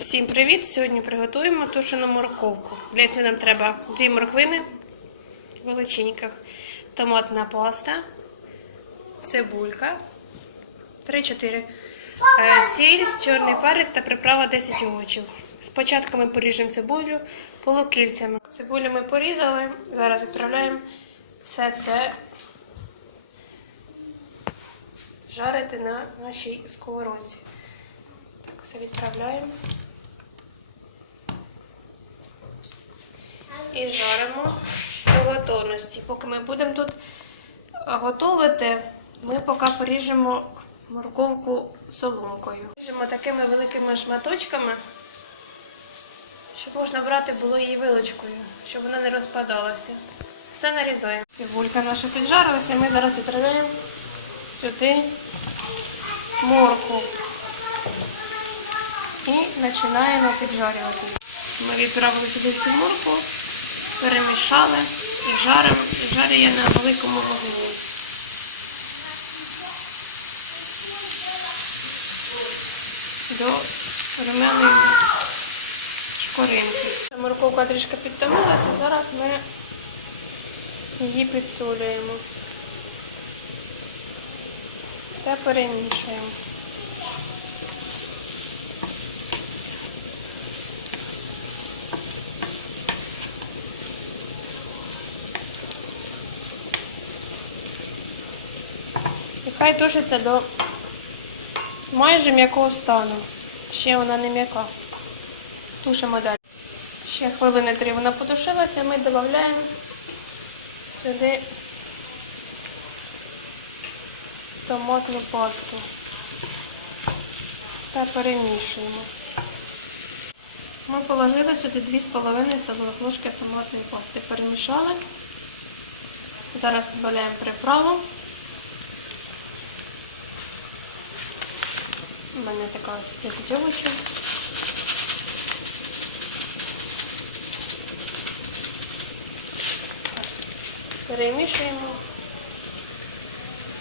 Всім привіт! Сьогодні приготуємо тушену морковку. Для цього нам треба дві морквини в величеньких, томатна паста, цибулька, 3-4, е, сіль, чорний перець та приправа 10 овочів. Спочатку ми поріжемо цибулю полукільцями. Цибулю ми порізали, зараз відправляємо все це жарити на нашій сковородці. Так, все відправляємо. І жаримо до готовності. Поки ми будемо тут готувати, ми поки поріжемо морковку соломкою. Ріжемо такими великими шматочками, щоб можна брати було її вилочкою, щоб вона не розпадалася. Все нарізаємо. Цибулька наша піджарилася, ми зараз відправляємо сюди морку і починаємо піджарювати. Ми відправили сюди всю морку, перемішали і жаримо. І жарю я на великому вогні. До румяної шкоринки. Морковка трішки підтомилася, зараз ми її підсолюємо та перемішуємо. Хай тушиться до майже м'якого стану. Ще вона не м'яка. Тушимо далі. Ще хвилини три вона потушилася, ми додаємо сюди томатну пасту та перемішуємо. Ми положили сюди 2,5 столових ложки томатної пасти. Перемішали. Зараз додаємо приправу. У мене така ось 10 овочів. Перемішуємо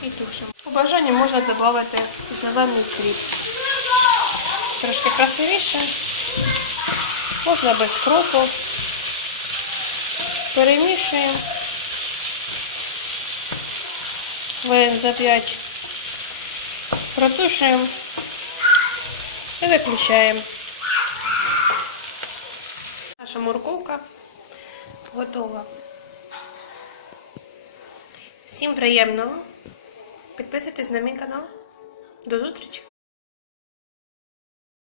і тушимо. По бажанню можна додати зелений кріп. Трошки красивіше. Можна без кропу. Перемішуємо. Хвилин за 5 протушуємо і виключаємо. Наша морковка готова. Всім приємного. Підписуйтесь на мій канал. До зустрічі!